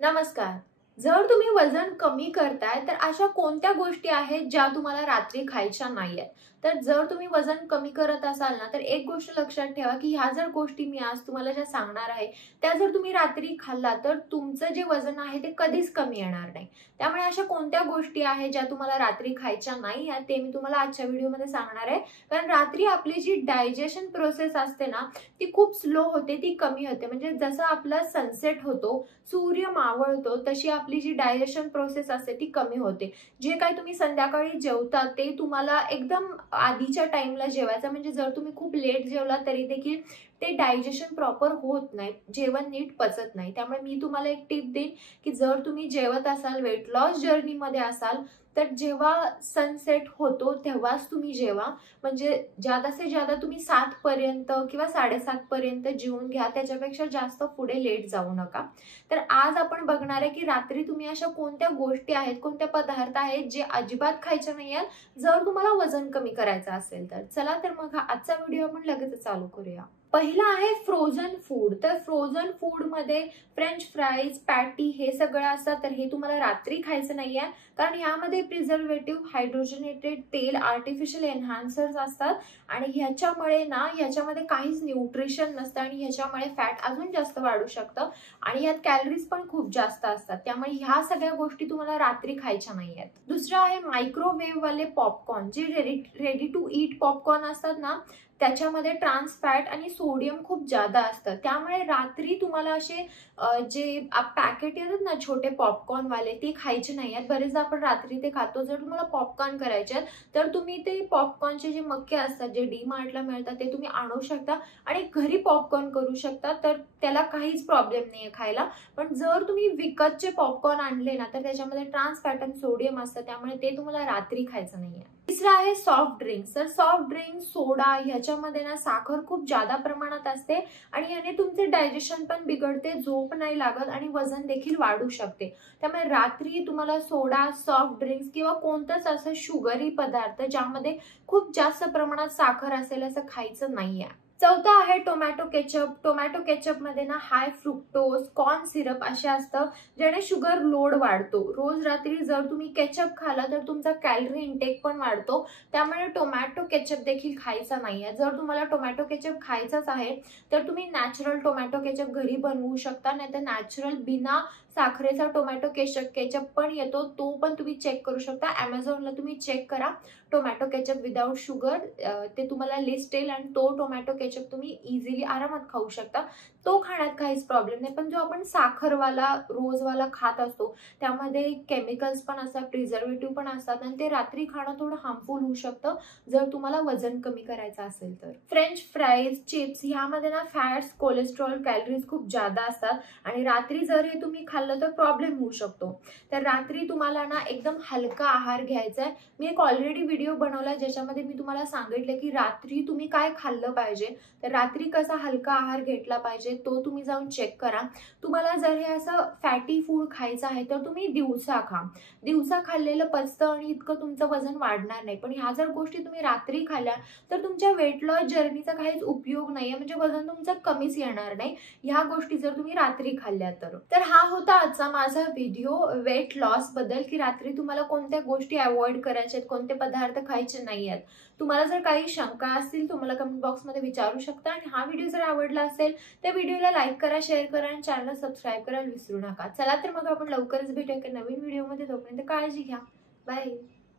नमस्कार. जर तुम्ही वजन कमी करताय तर अशा कोणत्या गोष्टी आहेत ज्या तुम्हाला रात्री खायच्या नाहीयेत? तर जर तुम्ही वजन कमी करत असाल ना, तर एक गोष्ट लक्षात ठेवा, की ह्या जर गोष्टी मी आज तुम्हाला ज्या सांगणार आहे, त्या जर तुम्ही रात्री खाल्ला तर तुमचं जे वजन आहे ते कधीच कमी येणार नाही. त्यामुळे अशा कोणत्या गोष्टी आहेत ज्या तुम्हाला रात्री खायच्या नाहीयेत ते मी तुम्हाला आजच्या व्हिडिओमध्ये सांगणार आहे. कारण रात्री आपली जी डायजेशन प्रोसेस असते ना, ती खूप स्लो होते, ती कमी होते. म्हणजे जसं आपला सनसेट होतो, सूर्य मावळतो, तशी आपली जी डायजेशन प्रोसेस असते ती कमी होते. जे काही तुम्ही संध्याकाळी जेवता ते तुम्हाला एकदम आधीच्या टाइमला जेवायचं, म्हणजे जर तुम्ही खूप लेट जेवला तरी देखील ते डायजेशन प्रॉपर होत नाही, जेवण नीट पचत नाही. त्यामुळे मी तुम्हाला एक टिप देईन, की जर तुम्ही जेवत असाल, वेट लॉस जर्नीमध्ये असाल, तर जेव्हा सनसेट होतो तेव्हाच तुम्ही जेवा. म्हणजे ज्यादा से ज्यादा तुम्ही 7 पर्यंत किंवा 7:30 पर्यंत जेवून घ्या, त्याच्यापेक्षा जास्त पुढे लेट जाऊ नका. तर आज आपण बघणार आहे, की रात्री तुम्ही अशा कोणत्या गोष्टी आहेत, कोणते पदार्थ आहेत जे अजिबात खायचे नाहीयेत, जर तुम्हाला वजन कमी करायचं असेल तर. चला तर मग आजचा व्हिडिओ आपण लगेच चालू करूया. पहिला आहे फ्रोझन फूड. तर फ्रोझन फूड मध्ये फ्रेंच फ्राईज, पॅटी हे सगळं असतात. तर हे तुम्हाला रात्री खायचं नाहीये, कारण ह्यामध्ये प्रिझर्वेटिव्ह, हायड्रोजनेटेड तेल, आर्टिफिशियल एन्हान्सर्स असतात आणि ह्याच्यामुळे ना ह्याच्यामध्ये काहीच न्यूट्रिशन नसतं आणि ह्याच्यामुळे फॅट अजून जास्त वाढू शकतं आणि यात कॅलरीज पण खूप जास्त असतात. त्यामुळे ह्या सगळ्या गोष्टी तुम्हाला रात्री खायच्या नाहीयेत. दुसरं आहे मायक्रोवेव्ह वाले पॉपकॉर्न. जे रेडी टू ईट पॉपकॉर्न असतात ना, त्याच्यामध्ये ट्रान्स फॅट आणि सोडियम खूप जादा असतं. त्यामुळे रात्री तुम्हाला असे जे पॅकेट येतात ना छोटे पॉपकॉर्न वाले, ते खायचे नाही आहेत. बरेचदा आपण रात्री ते खातो. जर तुम्हाला पॉपकॉर्न करायचे आहेत तर तुम्ही ते पॉपकॉर्नचे जे मक्के असतात, जे डी-मार्टला मिळतात, ते तुम्ही आणू शकता आणि घरी पॉपकॉर्न करू शकता. तर त्याला काहीच प्रॉब्लेम नाहीये खायला. पण जर तुम्ही विकतचे पॉपकॉर्न आणले ना, तर त्याच्यामध्ये ट्रान्स फॅट आणि सोडियम असतं, त्यामुळे ते तुम्हाला रात्री खायचं नाहीये. तिसरं आहे सॉफ्ट ड्रिंक्स. तर सॉफ्ट ड्रिंक, सोडा ह्याच्यामध्ये ना साखर खूप जादा प्रमाणात असते आणि याने तुमचे डायजेशन पण बिघडते, झोप नाही लागत आणि वजन देखील वाढू शकते. त्यामुळे रात्री तुम्हाला सोडा, सॉफ्ट ड्रिंक्स किंवा कोणतंच असं शुगरी पदार्थ ज्यामध्ये खूप जास्त प्रमाणात साखर असेल असं खायचं नाहीये. चौथा आहे टोमॅटो केचप. टोमॅटो केचप मध्ये ना हाय फ्रुक्टोज, कॉर्न सिरप असे असतं, ज्याने शुगर लोड वाढतो. रोज रात्री जर तुम्ही केचप खाला तर तुमचा कॅलरी इंटेक पण वाढतो. त्यामुळे टोमॅटो केचप देखील खायचा नाहीये. जर तुम्हाला टोमॅटो केचप खायचाच आहे तर तुम्ही नॅचरल टोमॅटो केचप घरी बनवू शकता, नाहीतर नॅचरल बिना साखरेचा टोमॅटो केचप पण येतो, तो पण तुम्ही चेक करू शकता. Amazonला तुम्ही चेक करा टोमॅटो केचप विदाउट शुगर, ते तुम्हाला लिस्ट येईल आणि तो टोमॅटो केचप तुम्ही इझिली आरामात खाऊ शकता. तो खाण्यात काहीच प्रॉब्लेम नाही. पण जो आपण साखरवाला रोजवाला खात असतो त्यामध्ये केमिकल्स पण असतात, प्रिझर्वेटिव्ह पण असतात आणि ते रात्री खाणं थोडं हार्मफुल होऊ शकतं जर तुम्हाला वजन कमी करायचं असेल तर. फ्रेंच फ्राईज, चिप्स ह्यामध्ये ना फॅट्स, कोलेस्ट्रॉल, कॅलरीज खूप जादा असतात आणि रात्री जर हे तुम्ही खाल्लं तर प्रॉब्लेम होऊ शकतो. तर रात्री तुम्हाला ना एकदम हलका आहार घ्यायचा आहे. मी एक ऑलरेडी व्हिडिओ बनवला ज्याच्यामध्ये मी तुम्हाला सांगितलं की रात्री तुम्ही काय खाल्लं पाहिजे. तर रात्री कसा हलका आहार घेतला पाहिजे तो तुम्ही जाऊन चेक करा. तुम्हाला जर हे असं फॅटी फूड खायचं आहे तर तुम्ही दिवसा खा. दिवसा खाल्लेलं पचतं आणि इतकं तुमचं वजन वाढणार नाही. पण ह्या जर गोष्टी तुम्ही रात्री खाल्ल्या तर तुमच्या वेट लॉस जर्नीचा काहीच उपयोग नाहीये, म्हणजे वजन तुमचं कमीच येणार नाही ह्या गोष्टी जर तुम्ही रात्री खाल्ल्या तर. हा होता आजचा माझा व्हिडिओ वेट लॉस बद्दल, की रात्री तुम्हाला कोणत्या गोष्टी अवॉइड करायच्या आहेत, कोणते पदार्थ खायचे नाही आहेत. तुम्हाला जर काही शंका असतील तुम्हाला कमेंट बॉक्समध्ये विचारू शकता आणि हा व्हिडिओ जर आवडला असेल तर व्हिडिओला लाईक करा, शेअर करा आणि चॅनलला सबस्क्राईब करायला विसरू नका. चला तर मग आपण लवकरच भेटूया एका नवीन व्हिडिओमध्ये. तोपर्यंत काळजी घ्या. बाय.